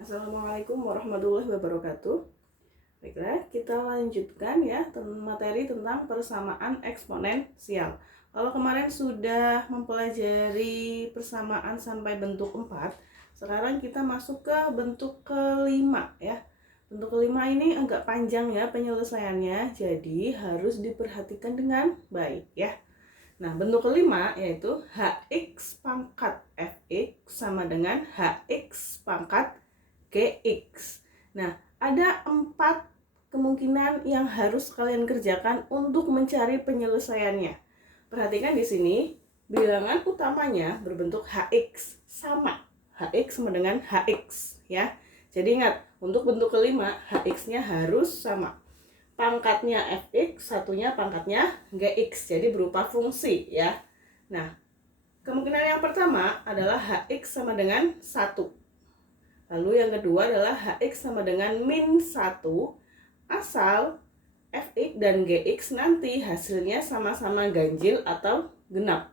Assalamualaikum warahmatullahi wabarakatuh. Baiklah, kita lanjutkan ya materi tentang persamaan eksponensial. Kalau kemarin sudah mempelajari persamaan sampai bentuk 4, sekarang kita masuk ke bentuk kelima ya. Bentuk kelima ini agak panjang ya penyelesaiannya, jadi harus diperhatikan dengan baik ya. Nah, bentuk kelima yaitu hx pangkat fx sama dengan hx pangkat Gx. Nah, ada 4 kemungkinan yang harus kalian kerjakan untuk mencari penyelesaiannya. Perhatikan di sini, bilangan utamanya berbentuk Hx sama. Hx sama dengan Hx ya. Jadi ingat, untuk bentuk kelima Hx-nya harus sama. Pangkatnya Fx, satunya pangkatnya Gx. Jadi berupa fungsi ya. Nah, kemungkinan yang pertama adalah Hx sama dengan 1. Lalu yang kedua adalah Hx sama dengan min 1 asal Fx dan Gx nanti hasilnya sama-sama ganjil atau genap.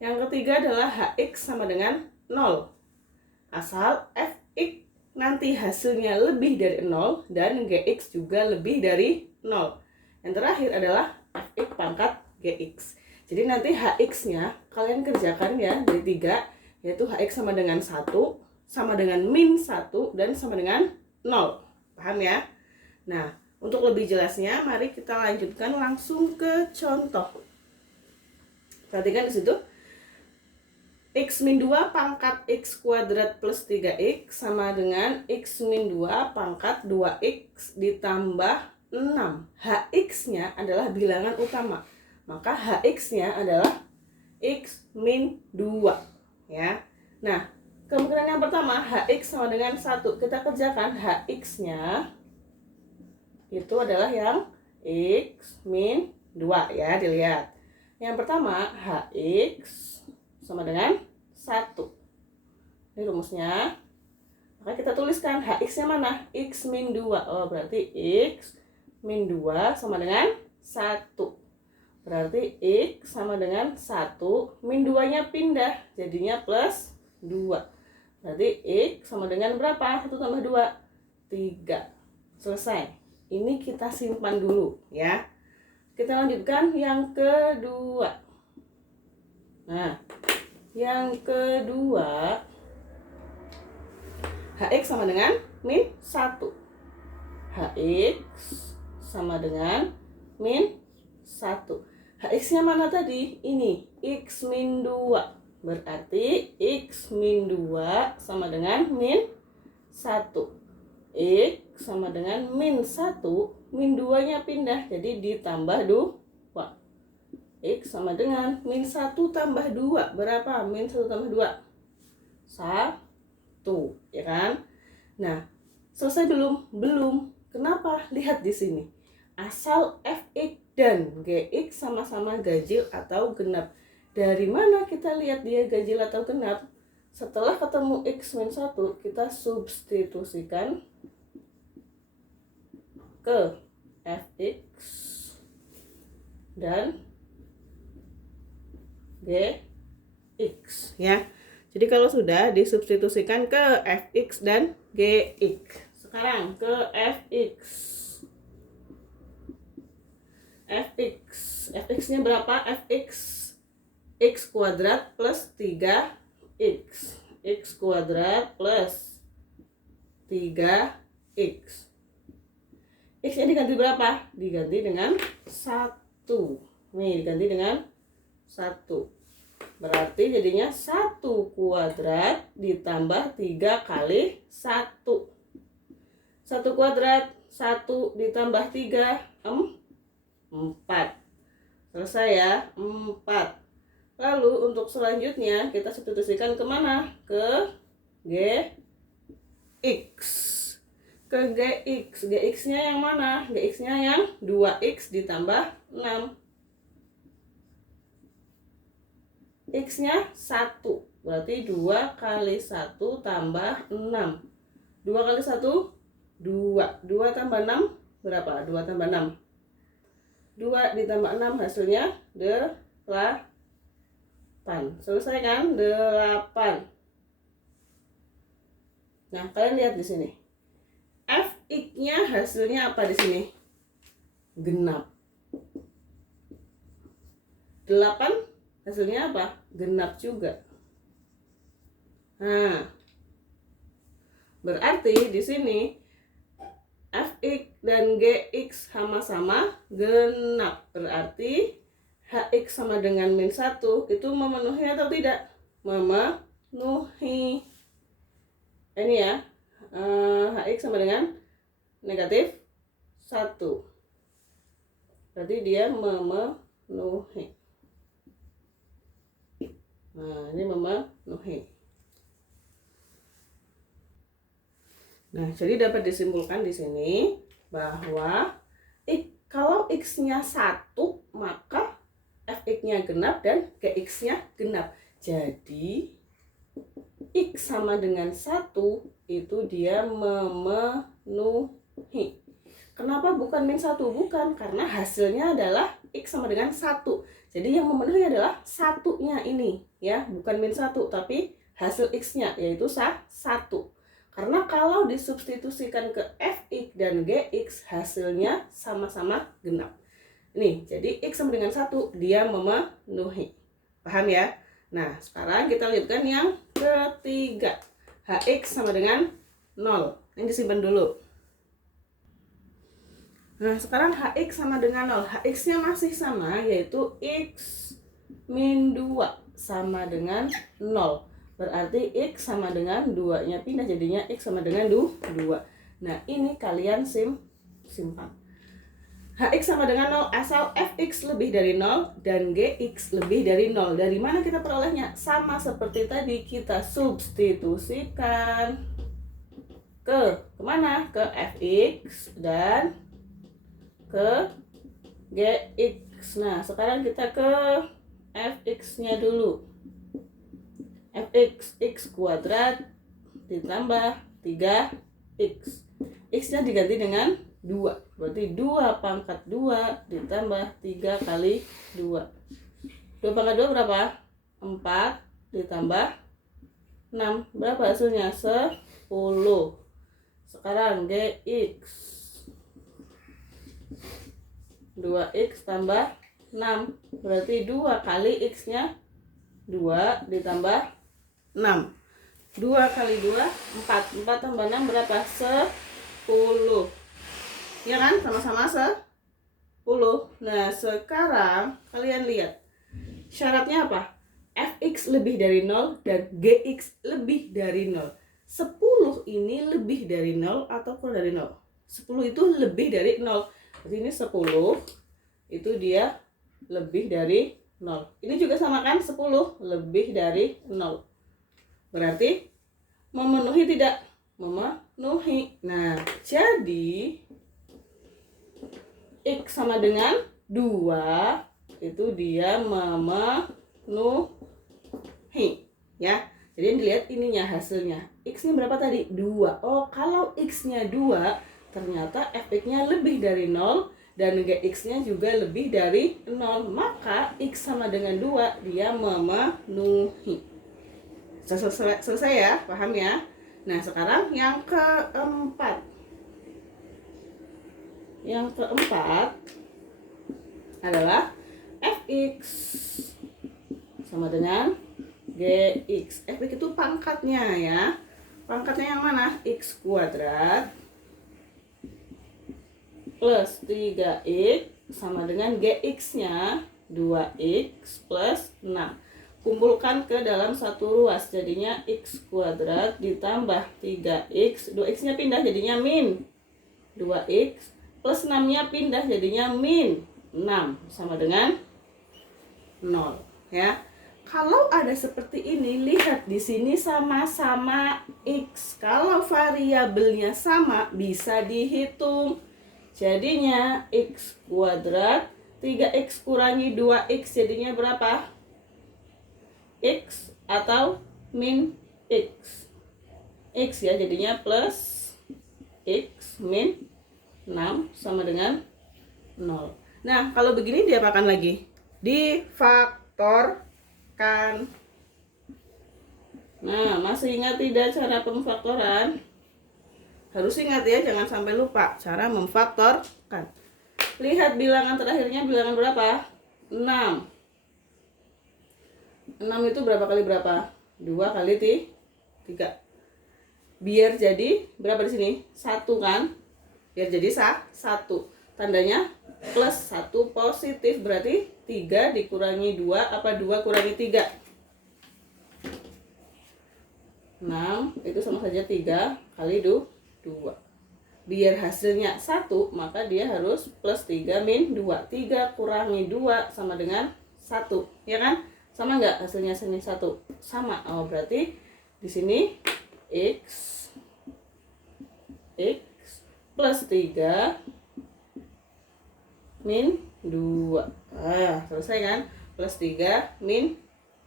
Yang ketiga adalah Hx sama dengan 0 asal Fx nanti hasilnya lebih dari 0 dan Gx juga lebih dari 0. Yang terakhir adalah Fx pangkat Gx. Jadi nanti Hx-nya kalian kerjakan ya dari 3, yaitu Hx sama dengan 1, sama dengan min 1, dan sama dengan 0. Paham ya? Nah, untuk lebih jelasnya mari kita lanjutkan langsung ke contoh. Perhatikan di situ. X min 2 pangkat X kuadrat plus 3X sama dengan X min 2 pangkat 2X ditambah 6. Hx-nya adalah bilangan utama. Maka Hx-nya adalah X min 2 ya. Nah, kemungkinan yang pertama, Hx sama dengan 1. Kita kerjakan Hx-nya itu adalah yang X min 2 ya, dilihat. Yang pertama, Hx sama dengan 1. Ini rumusnya. Maka kita tuliskan Hx-nya mana? X min 2. Oh, berarti X min 2 sama dengan 1. Berarti X sama dengan 1, min 2-nya pindah, jadinya plus 2. Berarti X sama dengan berapa? 1 tambah 2, 3. Selesai. Ini kita simpan dulu ya. Kita lanjutkan yang kedua. Nah, yang kedua, Hx sama dengan min 1. Hx sama dengan min 1. Hx-nya mana tadi? Ini, X min 2. Berarti X min 2 sama dengan min 1. X sama dengan min 1, min 2-nya pindah, jadi ditambah 2. X sama dengan min 1 tambah 2. Berapa? Min 1 tambah 2? 1. Ya kan? Nah, selesai belum? Belum. Kenapa? Lihat di sini. Asal Fx dan Gx sama-sama ganjil atau genap. Dari mana kita lihat dia ganjil atau genap? Setelah ketemu X min 1, kita substitusikan ke Fx dan Gx ya. Jadi kalau sudah disubstitusikan ke Fx dan Gx. Sekarang ke Fx. Fx-nya berapa? Fx X kuadrat plus 3X. X kuadrat plus 3X. X-nya diganti berapa? Diganti dengan 1. Nih, diganti dengan 1. Berarti jadinya 1 kuadrat ditambah 3 kali 1. 1 kuadrat, 1 ditambah 3, 4. Selesai ya, 4. Lalu untuk selanjutnya kita substitusikan kemana? Ke Gx. Ke Gx. Gx-nya yang mana? Gx-nya yang 2X ditambah 6. X-nya 1. Berarti 2 kali 1 tambah 6. 2 kali 1, 2. 2 tambah 6 berapa? 2 tambah 6. 2 ditambah 6 hasilnya 8. Selesai kan? 8. Nah, kalian lihat di sini. Fx-nya hasilnya apa di sini? Genap. 8 hasilnya apa? Genap juga. Nah, berarti di sini Fx dan Gx sama-sama genap. Berarti Hx sama dengan min 1 itu memenuhi atau tidak? Memenuhi. Ini ya, Hx sama dengan negatif 1. Berarti dia memenuhi. Nah, ini memenuhi. Nah, jadi dapat disimpulkan di sini bahwa kalau x-nya 1, maka fx-nya genap dan gx-nya genap. Jadi x sama dengan 1 itu dia memenuhi. Kenapa bukan min 1? Bukan, karena hasilnya adalah x sama dengan 1. Jadi yang memenuhi adalah satunya ini ya, bukan min 1 tapi hasil x-nya yaitu 1. Karena kalau disubstitusikan ke fx dan gx hasilnya sama-sama genap. Nih, jadi x sama dengan 1 dia memenuhi. Paham ya? Nah, sekarang kita lihatkan yang ketiga. Hx sama dengan 0. Ini disimpan dulu. Nah, sekarang Hx sama dengan 0. Hx-nya masih sama, yaitu x min 2 sama dengan 0. Berarti x sama dengan 2-nya pindah, jadinya x sama dengan 2. Nah, ini kalian simpan. Hx sama dengan 0 asal fx lebih dari 0 dan gx lebih dari 0. Dari mana kita perolehnya? Sama seperti tadi, kita substitusikan kemana? Ke fx dan ke gx. Nah, sekarang kita ke fx-nya dulu. Fx, x kuadrat ditambah 3x. X-nya diganti dengan 2. Berarti 2 pangkat 2 ditambah 3 kali 2. 2 pangkat 2 berapa? 4 ditambah 6. Berapa hasilnya? 10. Sekarang gx. 2x tambah 6. Berarti 2 kali x-nya 2 ditambah 6. 2 kali 2 4. 4 tambah 6 berapa? 10. Ya kan? Sama-sama 10. Nah, sekarang kalian lihat syaratnya apa? Fx lebih dari 0 dan gx lebih dari 0. 10 ini lebih dari 0 atau kurang dari 0? 10 itu lebih dari 0. Jadi ini 10 itu dia lebih dari 0. Ini juga sama kan? 10 lebih dari 0. Berarti memenuhi tidak? Memenuhi. Nah, jadi x sama dengan 2 itu dia memenuhi ya. Jadi dilihat ininya hasilnya. X-nya berapa tadi? 2. Oh, kalau X-nya 2 ternyata fx-nya lebih dari 0 dan gx-nya juga lebih dari 0, maka x sama dengan 2 dia memenuhi. Selesai ya, paham ya? Nah, sekarang yang keempat. Yang keempat adalah fx sama dengan gx. Fx itu pangkatnya ya. Pangkatnya yang mana? X kuadrat plus 3x sama dengan gx-nya 2x plus 6. Kumpulkan ke dalam satu ruas, jadinya x kuadrat ditambah 3x. 2x-nya pindah jadinya min 2x plus 6-nya pindah jadinya min 6 sama dengan 0 ya. Kalau ada seperti ini, lihat di sini sama-sama x. Kalau variabelnya sama bisa dihitung. Jadinya x kuadrat 3x kurangi 2x jadinya berapa? X atau min x. X ya, jadinya plus x min 6 sama dengan 0. Nah, kalau begini diapakan lagi? Difaktorkan. Nah, masih ingat tidak cara pemfaktoran? Harus ingat ya, jangan sampai lupa cara memfaktorkan. Lihat bilangan terakhirnya, bilangan berapa? 6. 6 itu berapa kali berapa? 2 kali 3. Biar jadi berapa di sini? 1 kan? Biar jadi 1. Tandanya plus 1 positif, berarti 3 dikurangi 2 apa 2 kurangi 3? 6 itu sama saja 3 kali 2. Biar hasilnya 1, maka dia harus plus 3 min 2. 3 kurangi 2 sama dengan 1, ya kan? Sama nggak hasilnya sini 1? Sama. Oh, berarti di sini x plus 3 min 2. Selesai kan? Plus 3 min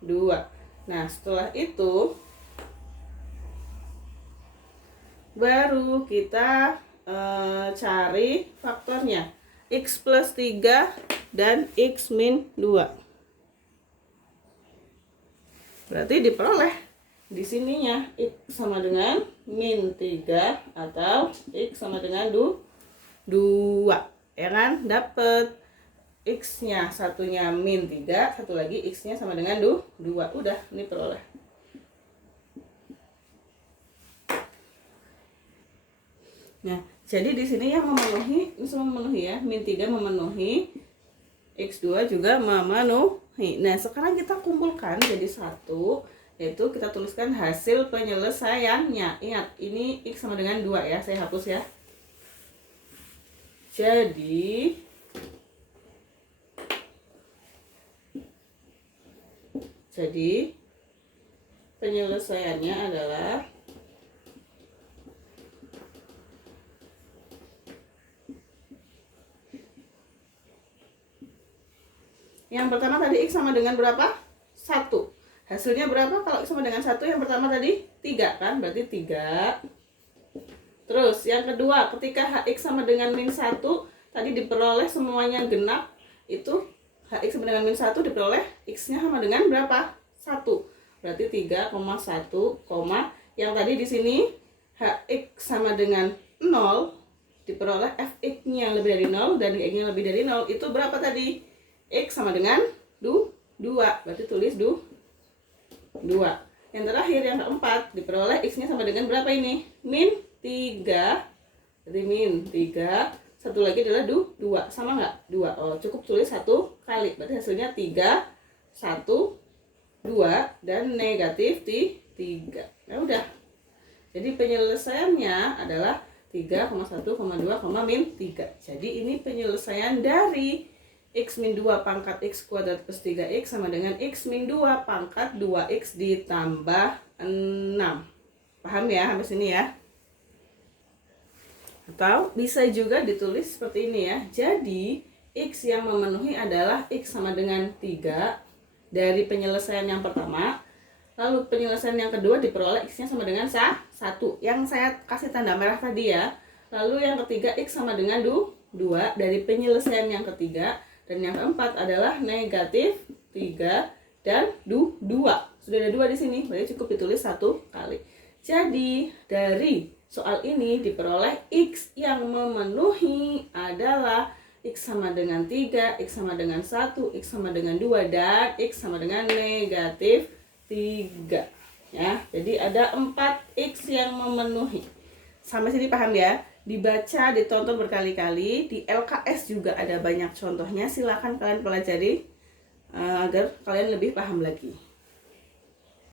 2. Nah, setelah itu baru kita cari faktornya, x plus 3 dan x min 2. Berarti diperoleh di sininya x sama dengan min 3 atau x sama dengan 2. Ya kan? Dapat x-nya satunya min 3, satu lagi x-nya sama dengan 2. Udah, ini peroleh. Nah, jadi di sini yang memenuhi, ini semua memenuhi ya, min 3 memenuhi, x2 juga memenuhi. Nah, sekarang kita kumpulkan jadi 1, yaitu kita tuliskan hasil penyelesaiannya. Ingat, ini x sama dengan 2 ya, saya hapus ya. Jadi penyelesaiannya adalah yang pertama tadi x sama dengan berapa? 1. Hasilnya berapa kalau x sama dengan 1? Yang pertama tadi 3 kan? Berarti 3. Terus yang kedua, ketika hx sama dengan min 1, tadi diperoleh semuanya genap. Itu hx sama dengan min 1 diperoleh x-nya sama dengan berapa? 1. Berarti 3,1, yang tadi di sini hx sama dengan 0 diperoleh fx-nya lebih dari 0 dan g-nya lebih dari 0. Itu berapa tadi? X sama dengan 2. Berarti tulis 2. Yang terakhir, yang keempat, diperoleh x-nya sama dengan berapa ini? Min 3. Jadi min 3. Satu lagi adalah 2. Sama nggak? 2. Oh, cukup tulis 1 kali. Berarti hasilnya 3, 1, 2, dan negatif 3. Nah, udah. Jadi penyelesaiannya adalah 3,1, 2, min 3. Jadi ini penyelesaian dari x min 2 pangkat x kuadrat plus 3x sama dengan x min 2 pangkat 2x ditambah 6. Paham ya sampai sini ya? Atau bisa juga ditulis seperti ini ya. Jadi x yang memenuhi adalah x sama dengan 3 dari penyelesaian yang pertama. Lalu penyelesaian yang kedua diperoleh x-nya sama dengan 1, yang saya kasih tanda merah tadi ya. Lalu yang ketiga x sama dengan 2 dari penyelesaian yang ketiga. Dan yang keempat adalah negatif 3 dan 2. Sudah ada 2 di sini, berarti cukup ditulis 1 kali. Jadi dari soal ini diperoleh x yang memenuhi adalah x sama dengan 3, x sama dengan 1, x sama dengan 2, dan x sama dengan negatif 3. Ya, jadi ada 4x yang memenuhi. Sampai sini paham ya? Dibaca, ditonton berkali-kali. Di LKS juga ada banyak contohnya. Silakan kalian pelajari agar kalian lebih paham lagi.